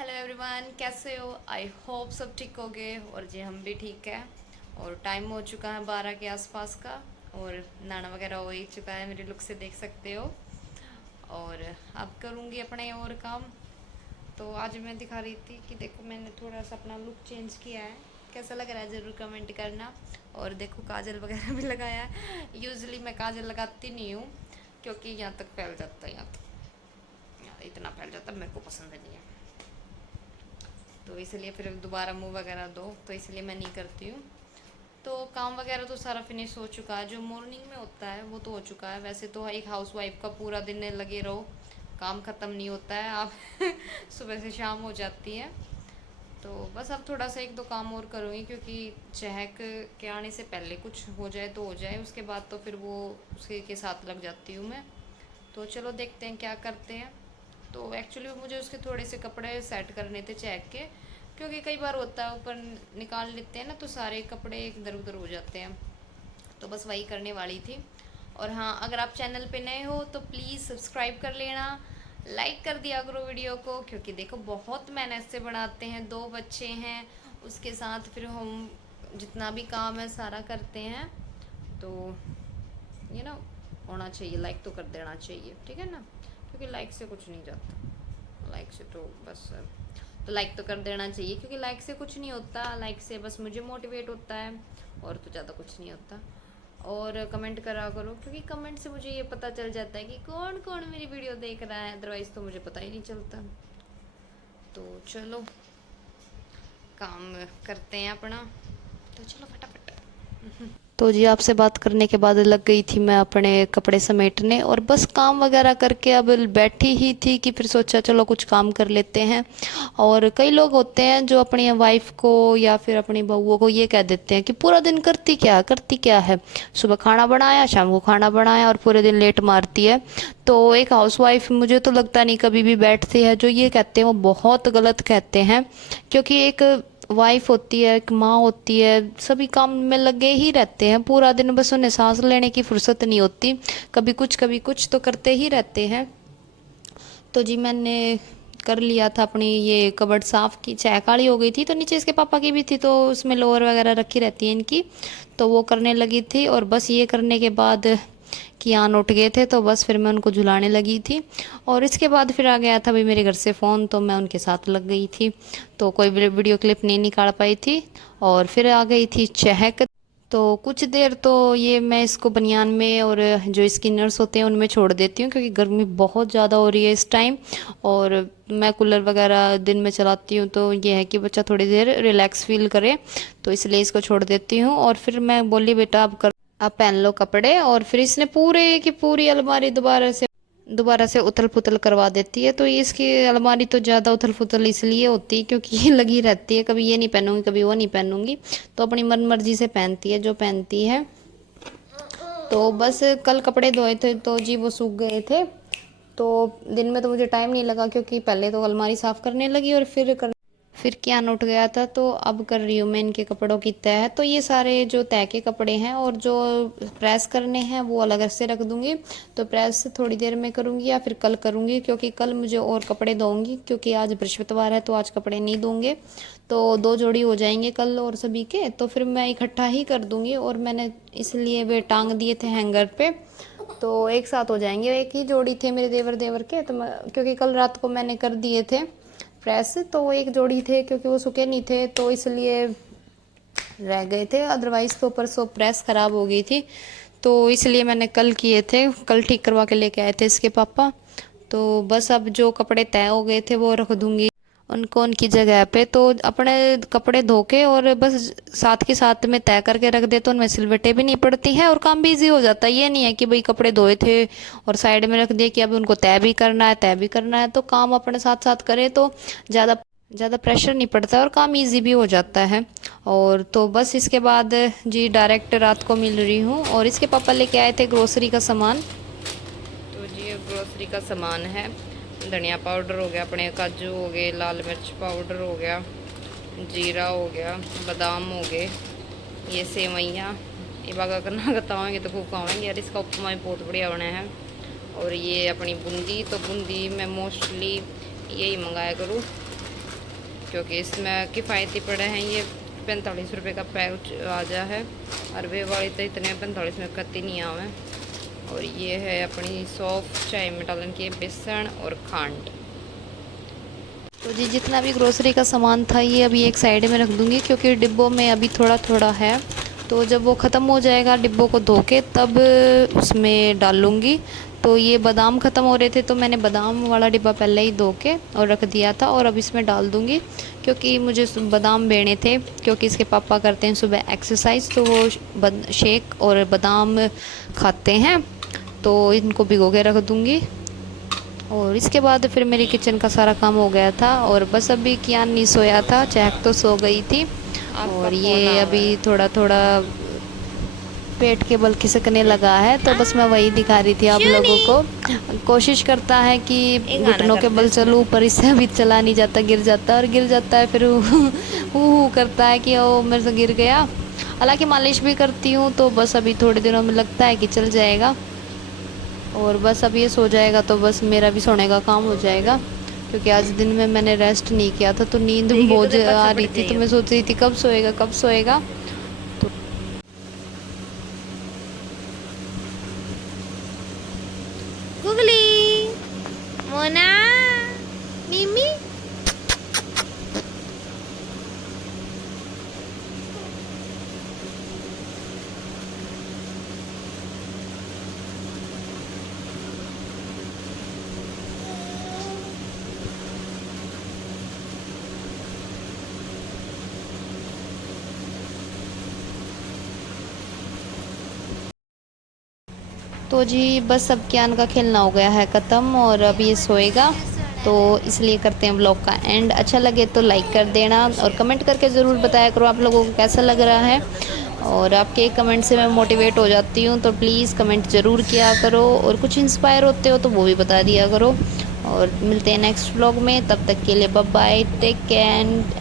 Hello everyone, कैसे हो? I hope सब ठीक हो गए। और जी हम भी ठीक है। और टाइम हो चुका है 12 के आसपास का। और नाना वगैरह हो ही चुका है, मेरे लुक से देख सकते हो। और अब करूँगी अपने और काम। तो आज मैं दिखा रही थी कि देखो मैंने थोड़ा सा अपना लुक चेंज किया है। कैसा लग रहा है ज़रूर कमेंट करना। और देखो काजल वगैरह भी लगाया है। यूजुअली मैं काजल लगाती नहीं हूँ क्योंकि यहाँ तक फैल जाता है, यहाँ तक इतना फैल जाता है, मेरे को पसंद नहीं है। तो इसलिए फिर दोबारा मुंह वगैरह दो, तो इसलिए मैं नहीं करती हूँ। तो काम वगैरह तो सारा फिनिश हो चुका है, जो मॉर्निंग में होता है वो तो हो चुका है। वैसे तो एक हाउसवाइफ का पूरा दिन लगे रहो, काम ख़त्म नहीं होता है। आप सुबह से शाम हो जाती है। तो बस अब थोड़ा सा एक दो काम और करूँगी, क्योंकि चहक के आने से पहले कुछ हो जाए तो हो जाए, उसके बाद तो फिर वो उसके के साथ लग जाती हूँ मैं। तो चलो देखते हैं क्या करते हैं। तो एक्चुअली मुझे उसके थोड़े से कपड़े सेट करने थे चेक के, क्योंकि कई बार होता है ऊपर निकाल लेते हैं ना तो सारे कपड़े इधर उधर हो जाते हैं। तो बस वही करने वाली थी। और हाँ, अगर आप चैनल पे नए हो तो प्लीज़ सब्सक्राइब कर लेना, लाइक कर दिया करो वीडियो को, क्योंकि देखो बहुत मेहनत से बनाते हैं, दो बच्चे हैं, उसके साथ फिर हम जितना भी काम है सारा करते हैं। तो ये ना होना चाहिए, लाइक तो कर देना चाहिए, ठीक है ना, क्योंकि लाइक से कुछ नहीं जाता। लाइक से तो बस, तो लाइक तो कर देना चाहिए, क्योंकि लाइक से कुछ नहीं होता, लाइक से बस मुझे मोटिवेट होता है, और तो ज़्यादा कुछ नहीं होता। और कमेंट करा करो, क्योंकि कमेंट से मुझे ये पता चल जाता है कि कौन कौन मेरी वीडियो देख रहा है, अदरवाइज़ तो मुझे पता ही नहीं चलता। तो चलो काम करते हैं अपना, तो चलो फटाफट। तो जी आपसे बात करने के बाद लग गई थी मैं अपने कपड़े समेटने, और बस काम वगैरह करके अब बैठी ही थी कि फिर सोचा चलो कुछ काम कर लेते हैं। और कई लोग होते हैं जो अपनी वाइफ को या फिर अपनी बहुओं को ये कह देते हैं कि पूरा दिन करती क्या है, सुबह खाना बनाया, शाम को खाना बनाया, और पूरे दिन लेट मारती है। तो एक हाउसवाइफ मुझे तो लगता नहीं कभी भी बैठती है, जो ये कहते हैं वो बहुत गलत कहते हैं। क्योंकि एक वाइफ होती है, एक माँ होती है, सभी काम में लगे ही रहते हैं पूरा दिन, बस उन्हें सांस लेने की फुर्सत नहीं होती। कभी कुछ तो करते ही रहते हैं। तो जी मैंने कर लिया था अपनी ये कबर्ड साफ़ की, चाय काली हो गई थी, तो नीचे इसके पापा की भी थी, तो उसमें लोअर वगैरह रखी रहती है इनकी, तो वो करने लगी थी। और बस ये करने के बाद कियान उठ गए थे, तो बस फिर मैं उनको झुलाने लगी थी। और इसके बाद फिर आ गया था भाई मेरे घर से फ़ोन, तो मैं उनके साथ लग गई थी, तो कोई वीडियो क्लिप नहीं निकाल पाई थी। और फिर आ गई थी चहक। तो कुछ देर तो ये मैं इसको बनियान में, और जो इसकी नर्स होते हैं उनमें छोड़ देती हूँ, क्योंकि गर्मी बहुत ज़्यादा हो रही है इस टाइम। और मैं कूलर वगैरह दिन में चलाती हूँ, तो ये है कि बच्चा थोड़ी देर रिलैक्स फील करे, तो इसलिए इसको छोड़ देती हूँ। और फिर मैं बोली बेटा आप पहन लो कपड़े। और फिर इसने पूरे की पूरी अलमारी दोबारा से उथल पुथल करवा देती है। तो ये इसकी अलमारी तो ज़्यादा उथल पुथल इसलिए होती है क्योंकि ये लगी रहती है, कभी ये नहीं पहनूंगी कभी वो नहीं पहनूंगी, तो अपनी मन मर्जी से पहनती है जो पहनती है। तो बस कल कपड़े धोए थे तो जी वो सूख गए थे। तो दिन में तो मुझे टाइम नहीं लगा, क्योंकि पहले तो अलमारी साफ़ करने लगी और फिर क्या उठ गया था, तो अब कर रही हूँ मैं इनके कपड़ों की तय। तो ये सारे जो तय के कपड़े हैं और जो प्रेस करने हैं वो अलग से रख दूँगी। तो प्रेस थोड़ी देर में करूँगी या फिर कल करूँगी, क्योंकि कल मुझे और कपड़े धोऊंगी, क्योंकि आज बृहस्पतिवार है तो आज कपड़े नहीं धोंगे। तो दो जोड़ी हो जाएंगे कल और सभी के, तो फिर मैं इकट्ठा ही कर दूँगी। और मैंने इसलिए वे टांग दिए थे हैंगर पे, तो एक साथ हो जाएंगे। एक ही जोड़ी थे मेरे देवर के, तो मैं क्योंकि कल रात को मैंने कर दिए थे प्रेस, तो वो एक जोड़ी थे, क्योंकि वो सूखे नहीं थे तो इसलिए रह गए थे, अदरवाइज़ तो परसों प्रेस ख़राब हो गई थी, तो इसलिए मैंने कल किए थे, कल ठीक करवा के लेके आए थे इसके पापा। तो बस अब जो कपड़े तय हो गए थे वो रख दूँगी उनको उनकी जगह पे। तो अपने कपड़े धो के और बस साथ के साथ में तय करके रख दे, तो उनमें सिलवटें भी नहीं पड़ती हैं और काम भी ईजी हो जाता है। ये नहीं है कि भाई कपड़े धोए थे और साइड में रख दिए कि अब उनको तय भी करना है, तो काम अपने साथ साथ करें तो ज़्यादा ज़्यादा प्रेशर नहीं पड़ता और काम इजी भी हो जाता है। और तो बस इसके बाद जी डायरेक्ट रात को मिल रही हूँ, और इसके पापा लेके आए थे ग्रोसरी का सामान। तो जी ये ग्रोसरी का सामान है, धनिया पाउडर हो गया, अपने काजू हो गए, लाल मिर्च पाउडर हो गया, जीरा हो गया, बादाम हो गए, ये सेवइयाँ, ये बागा करना बताओगे तो खूब खाओगे यार, इसका उपमा भी बहुत बढ़िया बना है। और ये अपनी बूंदी, तो बूंदी मैं मोस्टली यही मंगाया करूँ, क्योंकि इसमें किफ़ायती पड़े हैं। ये 45 रुपये का पैकेट आ जा है, और वे वाली तो इतने 45 में कत्ती नहीं आवे। और ये है अपनी सौंफ चाय में डालन की बेसन और खंड। तो जी जितना भी ग्रोसरी का सामान था ये अभी एक साइड में रख दूँगी, क्योंकि डिब्बों में अभी थोड़ा थोड़ा है। तो जब वो ख़त्म हो जाएगा डिब्बों को धो के, तब उसमें डाल लूँगी। तो ये बादाम ख़त्म हो रहे थे, तो मैंने बादाम वाला डिब्बा पहले ही धो के और रख दिया था, और अब इसमें डाल दूँगी, क्योंकि मुझे बादाम बेने थे। क्योंकि इसके पापा करते हैं सुबह एक्सरसाइज, तो वो शेक और बादाम खाते हैं, तो इनको भिगो के रख दूँगी। और इसके बाद फिर मेरी किचन का सारा काम हो गया था, और बस अभी कियान नहीं सोया था, चहक तो सो गई थी। और ये अभी थोड़ा थोड़ा पेट के बल खिसकने लगा है, तो बस मैं वही दिखा रही थी आप लोगों को। कोशिश करता है कि घुटनों के बल चलूँ, पर इससे अभी चला नहीं जाता, गिर जाता है, और गिर जाता है फिर हू करता है कि ओ मेरे से गिर गया। हालांकि मालिश भी करती हूँ, तो बस अभी थोड़े दिनों में लगता है कि चल जाएगा। और बस अब ये सो जाएगा तो बस मेरा भी सोने का काम हो जाएगा, क्योंकि आज दिन में मैंने रेस्ट नहीं किया था, तो नींद बहुत आ रही थी। तो मैं सोच रही थी कब सोएगा कब सोएगा। तो गुगली, मोना, मिमी। तो जी बस अब कियान का खेलना हो गया है ख़त्म, और अब ये सोएगा, तो इसलिए करते हैं ब्लॉग का एंड। अच्छा लगे तो लाइक कर देना, और कमेंट करके ज़रूर बताया करो आप लोगों को कैसा लग रहा है। और आपके कमेंट से मैं मोटिवेट हो जाती हूँ, तो प्लीज़ कमेंट ज़रूर किया करो, और कुछ इंस्पायर होते हो तो वो भी बता दिया करो। और मिलते हैं नेक्स्ट व्लॉग में, तब तक के लिए बाय बाय, टेक केयर